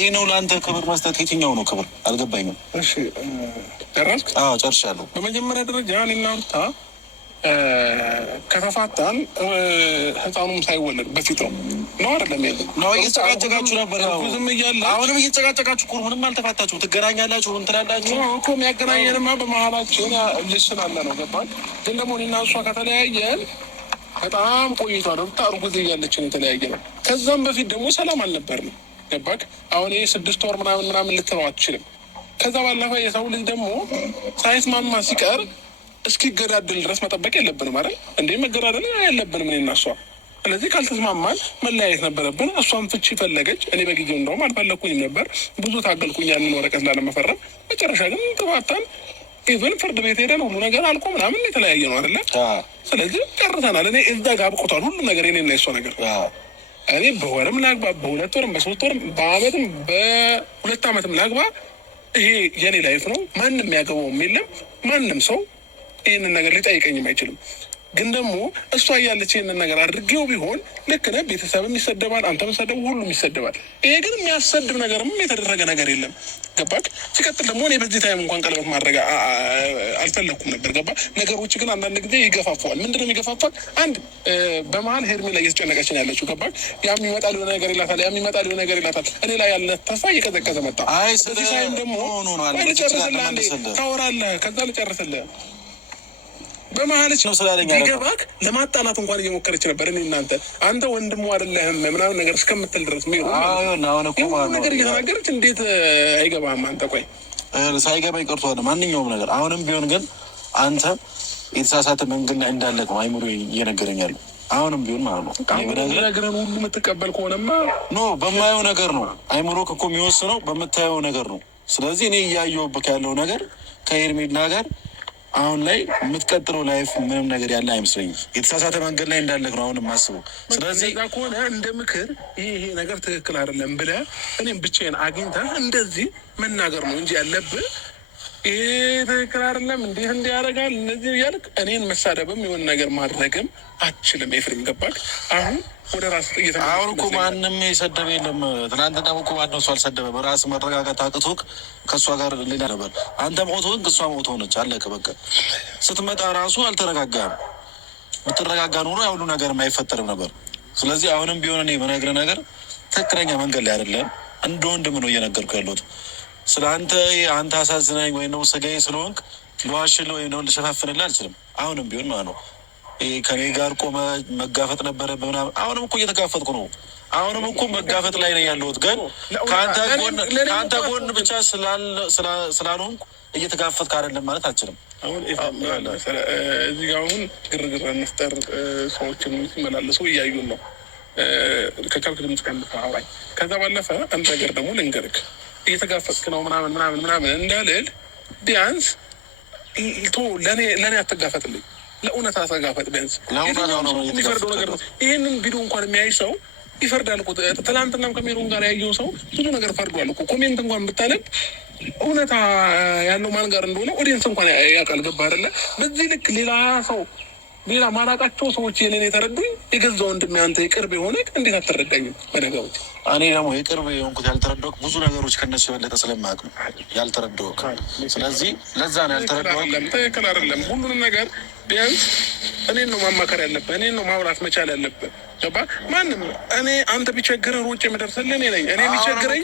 ይሄ ነው ለአንተ ክብር መስጠት። የትኛው ነው ክብር? አልገባኝም። እሺ ጨረስክ? አዎ ጨርሻለሁ። በመጀመሪያ ደረጃ እኔና ሩታ ከተፋታን ህፃኑም ሳይወለድ በፊት ነው አይደለም? ነው እየተጨቃጨቃችሁ ነበር። ዝም እያለ አሁንም እየተጨቃጨቃችሁ እኮ ምንም አልተፋታችሁም። ትገናኛላችሁ እንትላላችሁ እኮ። የሚያገናኘንማ በመሀላችን ልጅ ስላለ ነው። ገባል? ግን ደግሞ እኔና እሷ ከተለያየን በጣም ቆይቷል። ሩታ እርጉዝ እያለችን የተለያየ ነው። ከዛም በፊት ደግሞ ሰላም አልነበርንም። ገባክ? አሁን ይሄ 6 ወር ምናምን ልትለው አትችልም። ከዛ ባለፈ የሰው ልጅ ደግሞ ሳይስማማ ሲቀር እስኪገዳደል ድረስ መጠበቅ የለብንም አይደል እንዴ? መገዳደል የለብንም እኔና እሷ። ስለዚህ ካልተስማማን መለያየት ነበረብን። እሷም ፍቺ ፈለገች። እኔ በጊዜው እንደውም አልፈለግኩኝም ነበር። ብዙ ታገልኩኝ ያንን ወረቀት ላለመፈረም። መጨረሻ ግን ተፋታን። ኢቨን ፍርድ ቤት ሄደን ሁሉ ነገር አልቆ ምናምን የተለያየ ነው አይደለ? ስለዚህ ጨርሰናል። እኔ እዛ ጋር አብቆቷል ሁሉ ነገር፣ የኔና የሷ ነገር። እኔ በወርም ላግባ፣ በ2 ወርም በ3 ወርም በአመትም በ2 አመትም ላግባ፣ ይሄ የኔ ላይፍ ነው። ማንም የሚያገባውም የለም። ማንም ሰው ይህንን ነገር ሊጠይቀኝም አይችልም። ግን ደግሞ እሷ እያለች ይህንን ነገር አድርጌው ቢሆን ልክ ነህ። ቤተሰብም ይሰደባል፣ አንተም ሰደቡ፣ ሁሉም ይሰደባል። ይሄ ግን የሚያሰድብ ነገርም የተደረገ ነገር የለም። ገባክ? ሲቀጥል ደግሞ እኔ በዚህ ታይም እንኳን ቀለበት ማድረግ አልፈለግኩም ነበር። ገባ? ነገሮች ግን አንዳንድ ጊዜ ይገፋፋዋል። ምንድነው የሚገፋፋል? አንድ በመሀል ሄርሜ ላይ እየተጨነቀችን ያለችው። ገባክ? ያም ይመጣል የሆነ ነገር ይላታል፣ ያም ይመጣል የሆነ ነገር ይላታል። እኔ ላይ ያለ ተስፋ እየቀዘቀዘ መጣ። በዚህ ታይም ደግሞ ልጨርስልህ፣ አንዴ ታወራለህ፣ ከዛ ልጨርስልህ በመሀልች ነው ስላለኝ ይገባክ። ለማጣላት እንኳን እየሞከረች ነበር። እኔ እናንተ አንተ ወንድሙ አይደለህም ምናምን ነገር እስከምትል ድረስ ነገር እየተናገረች እንዴት አይገባህም አንተ? ቆይ ሳይገባኝ ቀርቶ ማንኛውም ነገር አሁንም ቢሆን ግን አንተ የተሳሳተ መንገድ ላይ እንዳለቅ ነው አይምሮ እየነገረኝ ያለው። አሁንም ቢሆን ማለት ነው ነገርን ሁሉ የምትቀበል ከሆነማ ኖ በማየው ነገር ነው አይምሮ እኮ የሚወስነው በምታየው ነገር ነው። ስለዚህ እኔ እያየሁብህ ያለው ነገር ከሄርሜላ ጋር አሁን ላይ የምትቀጥለው ላይፍ ምንም ነገር ያለ አይመስለኝም። የተሳሳተ መንገድ ላይ እንዳለክ ነው አሁን የማስበው። ስለዚህ ከሆነ እንደ ምክር ይሄ ነገር ትክክል አይደለም ብለህ እኔም ብቻዬን አግኝተህ እንደዚህ መናገር ነው እንጂ ያለብህ ይሄ ትክክል አይደለም እንዴት እንዲያደርጋል እነዚህ እያልክ እኔን መሳደብም የሆነ ነገር ማድረግም አትችልም። ኤፍሬም ገባክ? አሁን ወደ ራስ አሁን እኮ ማንም የሰደበ የለም። ትናንትና እኮ ማንም ሰው አልሰደበ። በራስ መረጋጋት አቅቶክ ከእሷ ጋር ሌላ ነበር። አንተ ሞቶን እሷ ሞቶ ሆነች። አለቀ በቃ። ስትመጣ ራሱ አልተረጋጋም። ብትረጋጋ ኖሮ ያሁሉ ነገር የማይፈጠርም ነበር። ስለዚህ አሁንም ቢሆን እኔ በነግርህ ነገር ትክክለኛ መንገድ ላይ አይደለም። እንደ ወንድም ነው እየነገርኩ ያለሁት። ስለ አንተ አሳዝናኝ ወይ ነው ስጋዬ ስለሆንክ ልዋሽልህ ወይ ነው ልሸፋፍንልህ አልችልም። አሁንም ቢሆን ማለት ነው ከኔ ጋር ቆመ መጋፈጥ ነበረብህ ምናምን። አሁንም እኮ እየተጋፈጥኩ ነው። አሁንም እኮ መጋፈጥ ላይ ነኝ ያለሁት። ግን ከአንተ ጎን ብቻ ስላልሆንኩ እየተጋፈጥክ አይደለም ማለት አልችልም። አሁን እዚህ ጋር አሁን ግርግር እንፍጠር፣ ሰዎችን ሲመላለሱ እያዩን ነው። ከከብት ድምፅ ከንፋአውራኝ ከዛ ባለፈ አንድ ነገር ደግሞ ልንገርክ፣ እየተጋፈጥክ ነው ምናምን እንዳልል ቢያንስ ለእኔ አትጋፈጥልኝ፣ ለእውነት አተጋፈጥ። ቢያንስ የሚፈርደው ነገር ነው። ይህንን ቪዲዮ እንኳን የሚያይ ሰው ይፈርዳል እኮ። ትላንትናም ከሜሮን ጋር ያየው ሰው ብዙ ነገር ፈርዷል እኮ። ኮሜንት እንኳን ብታነብ እውነታ ያለው ማን ጋር እንደሆነ ኦዲየንስ እንኳን ያውቃል። ገባ አይደለ? በዚህ ልክ ሌላ ማራቃቸው ሰዎች የኔን የተረዱኝ የገዛ ወንድሜ አንተ የቅርብ የሆነ እንዴት አትረዳኝም? በነገሮች እኔ ደግሞ የቅርብ የሆንኩት ያልተረዳሁት ብዙ ነገሮች ከነሱ የበለጠ ስለማያውቅ ነው ያልተረዳሁት። ስለዚህ ለዛ ነው ያልተረዳሁት። ትክክል አይደለም ሁሉንም ነገር። ቢያንስ እኔን ነው ማማከር ያለብህ፣ እኔን ነው ማውራት መቻል ያለብህ። ገባ? ማንም አንተ ቢቸግርህ ሮጬ የምደርስልህ እኔ ነኝ። እኔ ቢቸግረኝ